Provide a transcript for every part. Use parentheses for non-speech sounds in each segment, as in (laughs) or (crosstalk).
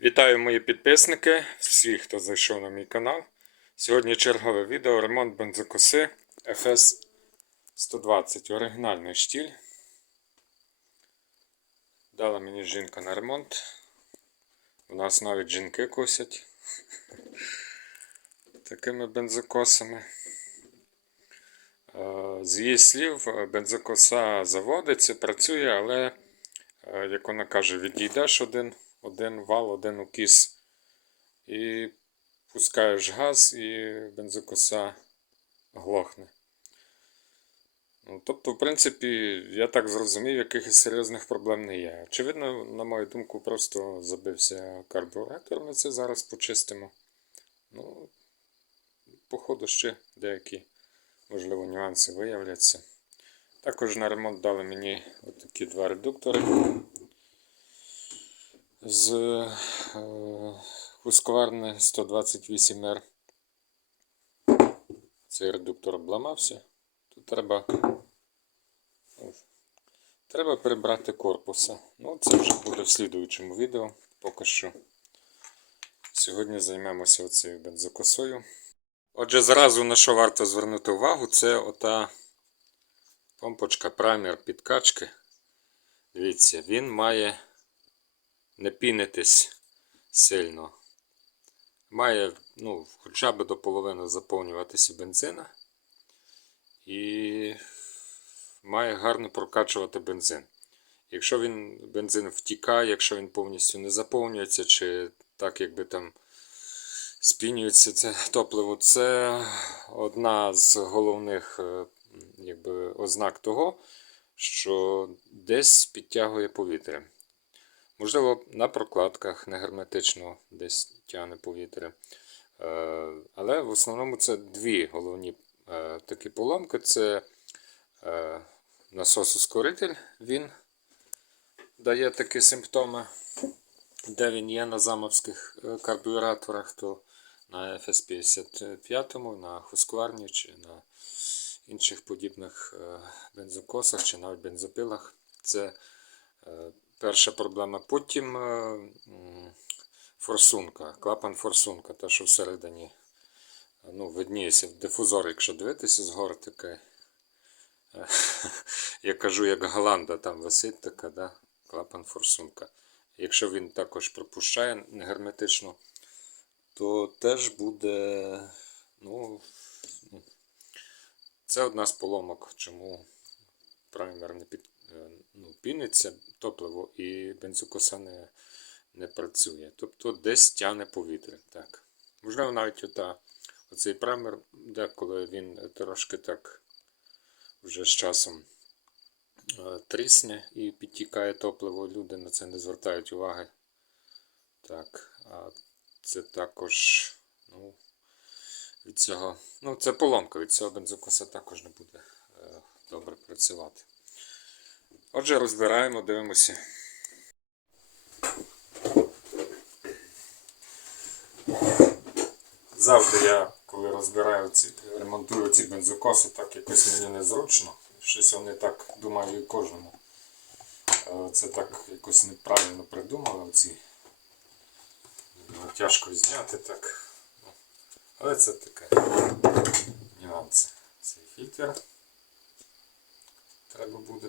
Вітаю мої підписники, всі, хто зайшов на мій канал. Сьогодні чергове відео ремонт бензокоси FS 120. Оригінальний штіль. Дала мені жінка на ремонт. У нас навіть жінки косять такими бензокосами. Е, З її слів, бензокоса заводиться, працює, але, е, як вона каже, відійдеш один, один вал, один укіс і пускаєш газ, і бензокоса глохне. Ну, тобто, в принципі, я так зрозумів, якихось серйозних проблем не є. Очевидно, на мою думку, просто забився карбюратор, ми це зараз почистимо. Ну, походу, ще деякі, можливо, нюанси виявляться. Також на ремонт дали мені отакі два редуктори з е, хускварни 128R. Цей редуктор обламався. Тут треба, треба прибрати корпуса. Ну, це вже буде в слідуючому відео. Поки що. Сьогодні займемося оцією бензокосою. Отже, зразу на що варто звернути увагу, це ота помпочка праймер підкачки. Дивіться, він має не пінитись сильно. Має ну, хоча б до половини заповнюватися бензина. І має гарно прокачувати бензин. Якщо він бензин втікає, якщо він повністю не заповнюється, чи так якби там спінюється це топливо, це одна з головних е, якби, ознак того, що десь підтягує повітря. Можливо, на прокладках не герметично десь тягне повітря. Е, Але в основному це дві головні е, такі поломки. Це е, насососкоритель, він дає такі симптоми, де він є на замовських карбюраторах, то на FS55, на Husqvarna чи на інших подібних бензокосах чи навіть бензопилах. Це перша проблема. Потім е, форсунка, клапан форсунка, та що всередині ну, видніється дифузор, якщо дивитися згори таке. е, (laughs) Я кажу, як Голланда там висить така, да? клапан форсунка. Якщо він також пропущає негерметично, то теж буде. Ну, це одна з поломок, чому праймер не під, ну, піниться топливо і бензокоса не, не працює. Тобто десь тягне повітря. Так. Можливо, навіть ота, оцей праймер, деколи він трошки так вже з часом е, трісне і підтікає топливо. Люди на це не звертають уваги. Так, а це також, ну, від цього, ну, це поломка, від цього бензокоса також не буде е, добре працювати. Отже, розбираємо, дивимося. Завжди я, коли розбираю ці, ремонтую ці бензокоси, так якось мені незручно. Щось вони так, думаю, і кожному. Е, Це так якось неправильно придумали оці. Його тяжко зняти так. Ну, Але це таке нюанси. Цей фільтр. Треба буде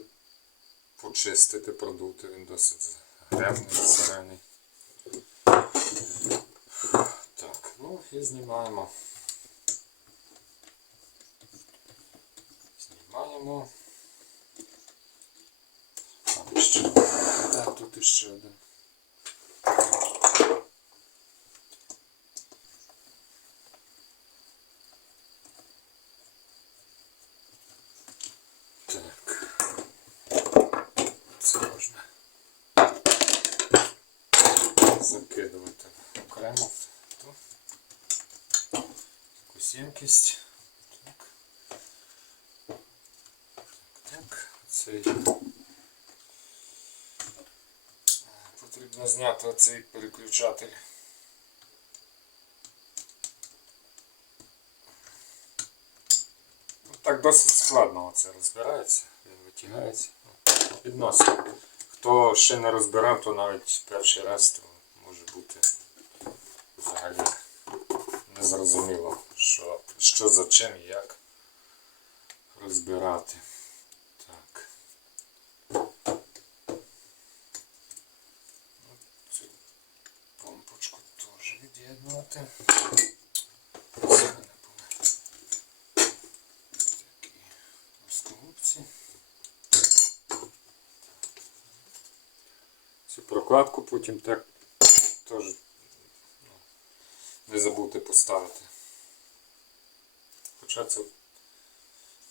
почистити, продукти, він досить грязний, зелений. Так, ну і знімаємо. Знімаємо. Там ще. Так, тут іще один. Так. Це можна закидувати окремо в ту якусь. Так. Так, цей потрібно зняти оцей переключатель. Ну, Так досить складно це розбирається, він витягається. Відносно. Хто ще не розбирав, то навіть перший раз то може бути взагалі незрозуміло, що, що за чим і як розбирати. Так. Цю помпочку теж від'єднувати. Цю прокладку потім так теж ну, не забудьте поставити. Хоча це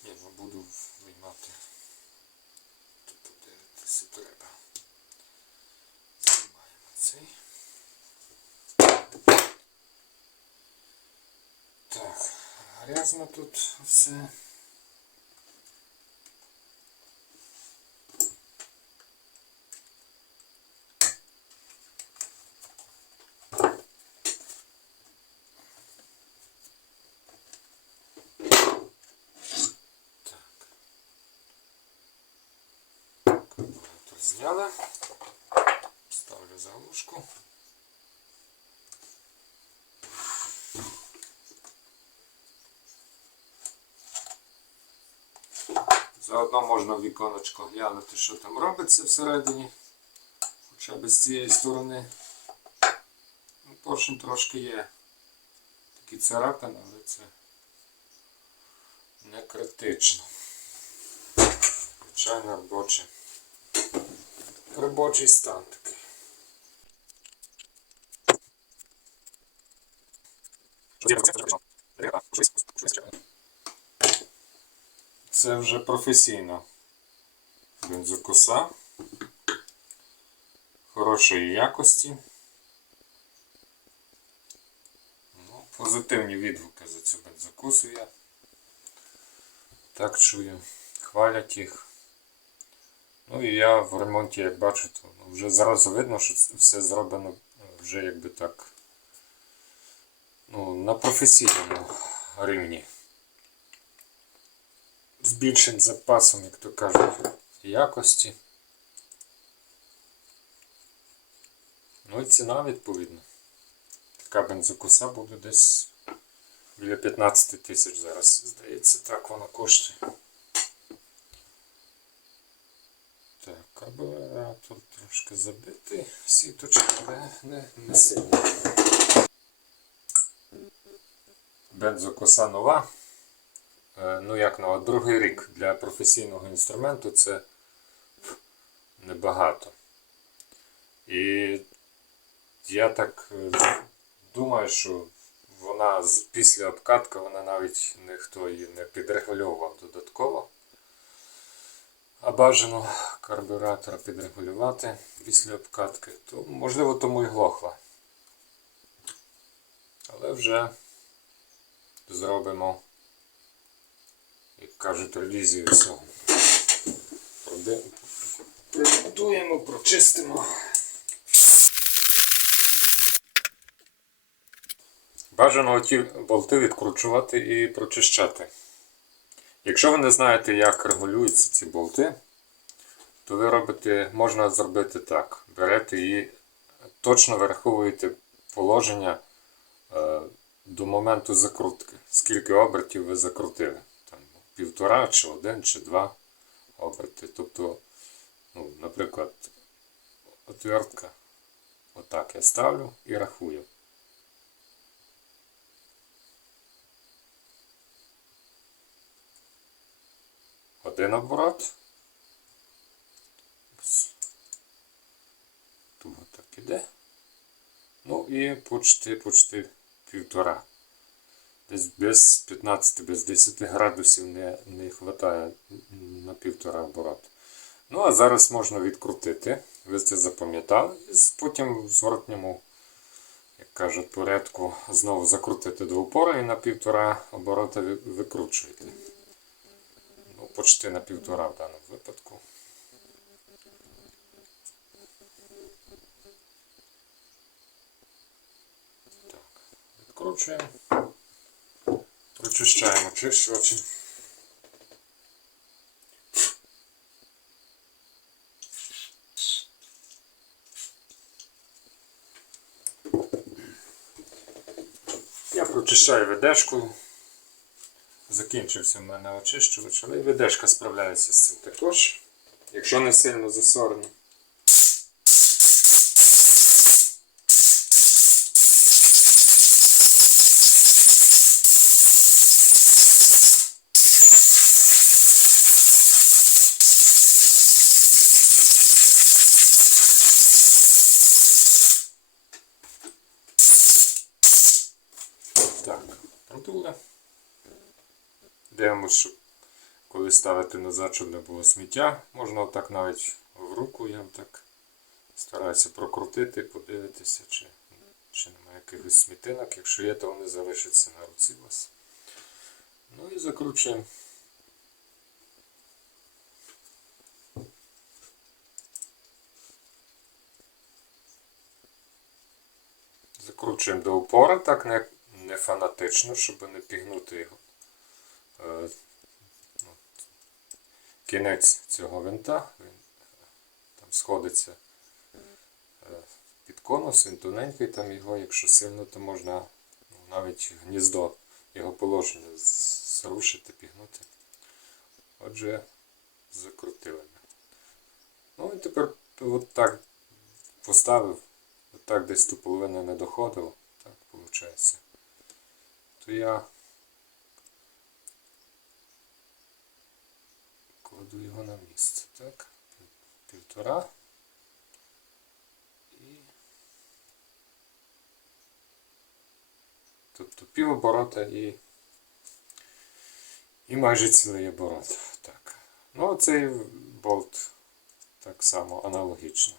я вже буду виймати. Тут подивитися треба. Знімаємо цей. Так, грязно тут все. Акумулятор. Ставлю заглушку. Заодно можна в віконечко глянути, що там робиться всередині. Хоча б з цієї сторони. Ну, Поршень трошки є. Такі царапини, але це не критично. Звичайно робоче. Робочий стан такий. Це вже професійно. Бензокоса. Хорошої якості. Ну, позитивні відгуки за цю бензокосу я так чую. Хвалять їх. Ну і я в ремонті, як бачу, то ну, вже зразу видно, що все зроблено вже якби так ну, на професійному рівні. З більшим запасом, як то кажуть, якості. Ну і ціна відповідно. Така бензокоса буде десь біля 15 тисяч зараз. Здається, так воно коштує. Так, карбюратор трошки забитий, сіточка, але не, не сильно. Бензокоса нова. Е, Ну як нова, другий рік для професійного інструменту це небагато. І я так е, думаю, що вона після обкатки вона навіть ніхто її не підрегульовував додатково. А бажано карбюратор підрегулювати після обкатки, то можливо тому і глохла. Але вже зробимо, як кажуть, ревізію всього. Приготуємо, прочистимо. Бажано оті болти відкручувати і прочищати. Якщо ви не знаєте, як регулюються ці болти, то ви робите, можна зробити так. Берете і точно вираховуєте положення е, до моменту закрутки. Скільки обертів ви закрутили. Там, півтора, чи один, чи два оберти. Тобто, ну, наприклад, отвертка. Отак я ставлю і рахую. Один оборот. Іде. Ну і почти, почти півтора. Десь без 15, без 10 градусів не, не вистачає на півтора оборота. Ну, а зараз можна відкрутити. Ви це запам'ятали. І потім в зворотньому, як кажуть, порядку знову закрутити до упора і на півтора оборота викручуєте. Ну, почти на півтора в даному випадку. Очищаємо прочищаємо очі. Я прочищаю ведешку. Закінчився в мене очищувач, але і ведешка справляється з цим також, якщо не сильно засорено. Ставити назад, щоб не було сміття. Можна отак навіть в руку, я так стараюся прокрутити, подивитися, чи, чи немає якихось смітинок. Якщо є, то вони залишаться на руці у вас. Ну і закручуємо. Закручуємо до упора, так не, не фанатично, щоб не пігнути його. Е, Кінець цього винта, він там сходиться е, під конус, він тоненький, там його, якщо сильно, то можна ну, навіть гніздо його положення зрушити, пігнути. Отже, закрутили. Ну і тепер от так поставив, от так десь до половини не доходило, так виходить. То я кладу його на місце, так? Півтора. І... Тобто пів оборота і, і майже цілий оборот. Так. Ну, цей болт так само аналогічно.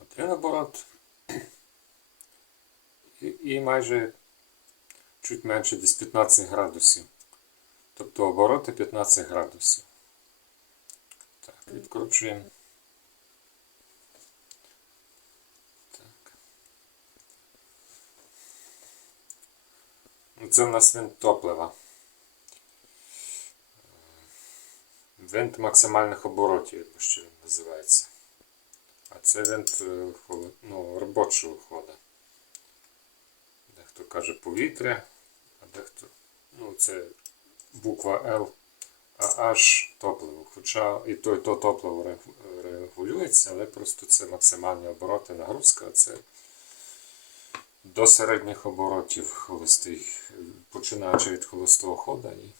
Один оборот. І, і майже чуть менше десь 15 градусів. Тобто обороти 15 градусів. Так, відкручуємо. Так. Це в нас винт топлива. Винт максимальних оборотів, або що він називається. А це винт е, ну, робочого ходу. Дехто каже повітря, дехто. Ну, це буква L, а H топливо. Хоча і то, і то топливо регулюється, але просто це максимальні обороти нагрузка, це до середніх оборотів холостий, починаючи від холостого хода і,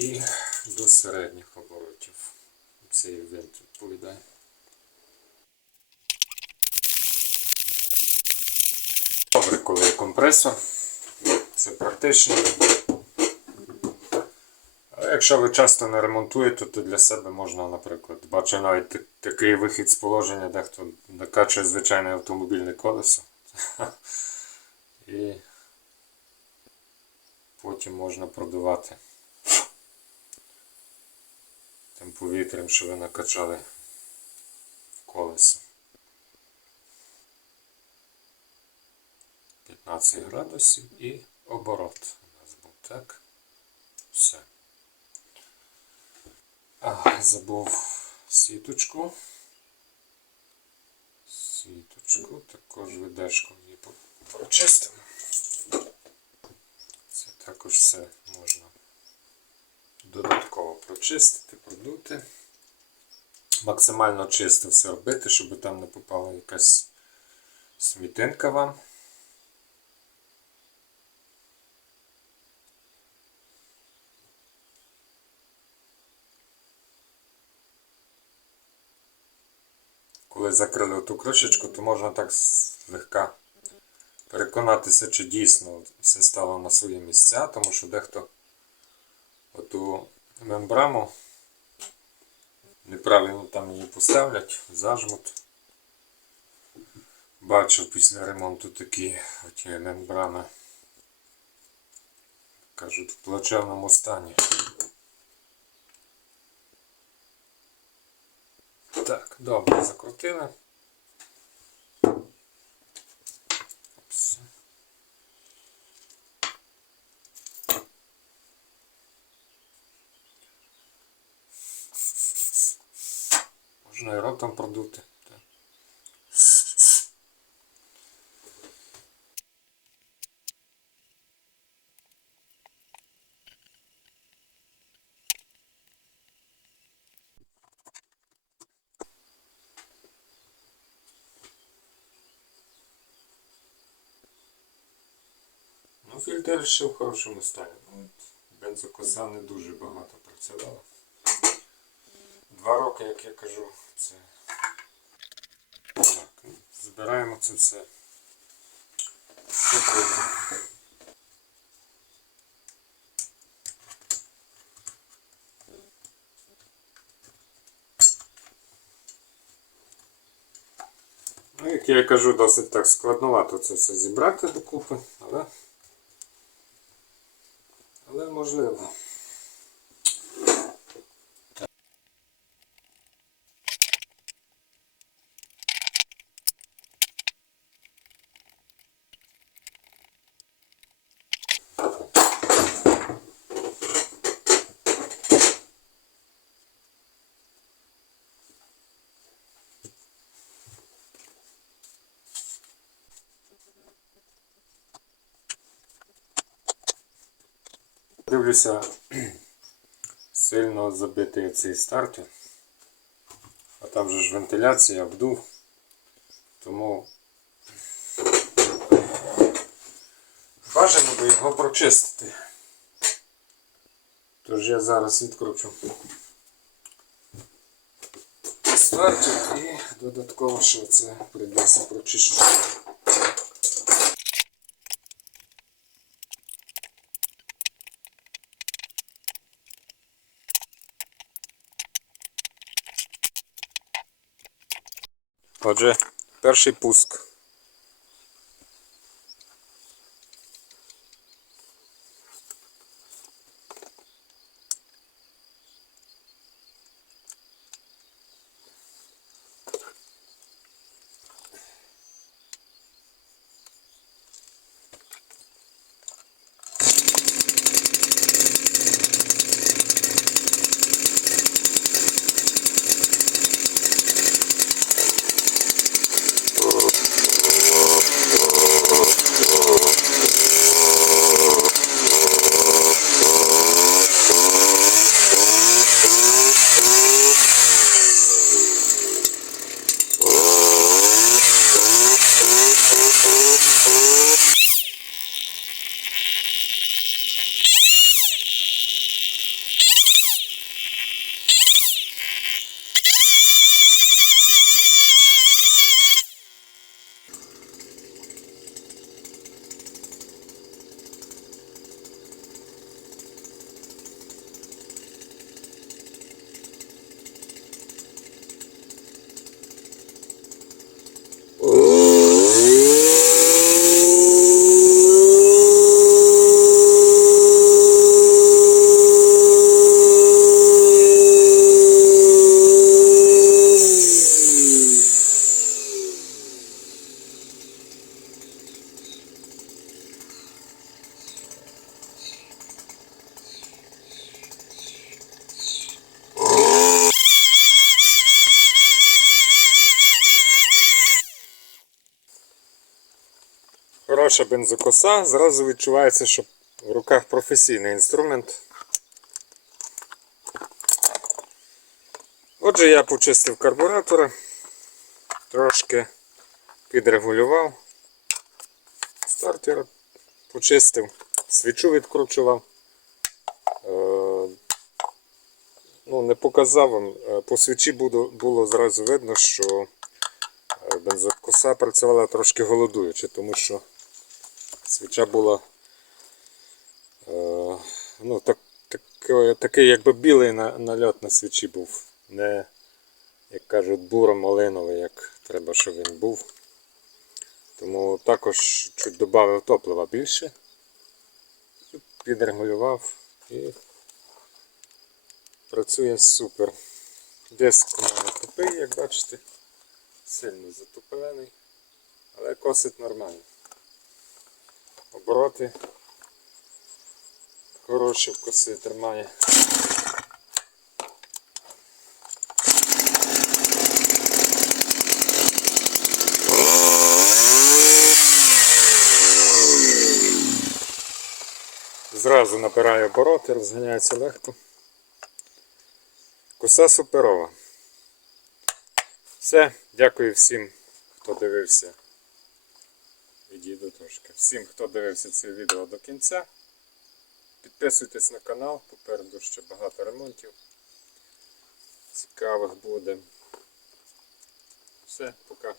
і до середніх оборотів. Цей винт відповідає. Добре, коли є компресор. Це практично. А якщо ви часто не ремонтуєте, то для себе можна, наприклад, бачу навіть такий вихід з положення, дехто накачує звичайне автомобільне колесо. (laughs) І потім можна продувати тим повітрям, що ви накачали колесо. 15 градусів і оборот у нас був, так? Все. А, забув сіточку. Сіточку, також видешку її прочистимо. Це також все можна додатково прочистити, продути. Максимально чисто все робити, щоб там не попала якась смітинка вам. Коли закрили ту кришечку, то можна так злегка переконатися, чи дійсно все стало на свої місця, тому що дехто оту мембрану неправильно там її поставлять, зажмуть. Бачив після ремонту такі оті мембрани, кажуть, в плачевному стані. Так, добре, закрутили. Можна і ротом продути. Фільтр ще в хорошому стані. Ну, бензокоса не дуже багато працювала. Два роки, як я кажу, це. Так, збираємо це все. докупи. Ну, як я кажу, досить так складновато це все зібрати докупи, але, але Дивлюся, (clears throat) сильно забитий цей стартер. А там же ж вентиляція, вдув. Тому бажано би його прочистити. Тож я зараз відкручу стартер і додатково ще це прийдеться прочищати. Отже, перший пуск. Хороша бензокоса, зразу відчувається, що в руках професійний інструмент. Отже, я почистив карбуратора, трошки підрегулював, стартер почистив, свічу відкручував. Е, Ну, не показав вам, е, по свічі було, зразу видно, що е, бензокоса працювала трошки голодуючи, тому що свіча була е, ну, так, так, такий якби білий на- нальот на свічі був. Не, як кажуть, буро-малиновий, як треба, щоб він був. Тому також чуть додав топлива більше. Підрегулював і працює супер. Диск у мене тупий, як бачите, сильно затуплений, але косить нормально. Обороти хороші в коси тримає. Зразу набирає обороти, розганяється легко. Коса суперова. Все, дякую всім, хто дивився відійду трошки. Всім, хто дивився це відео до кінця, підписуйтесь на канал, попереду ще багато ремонтів. Цікавих буде. Все, пока.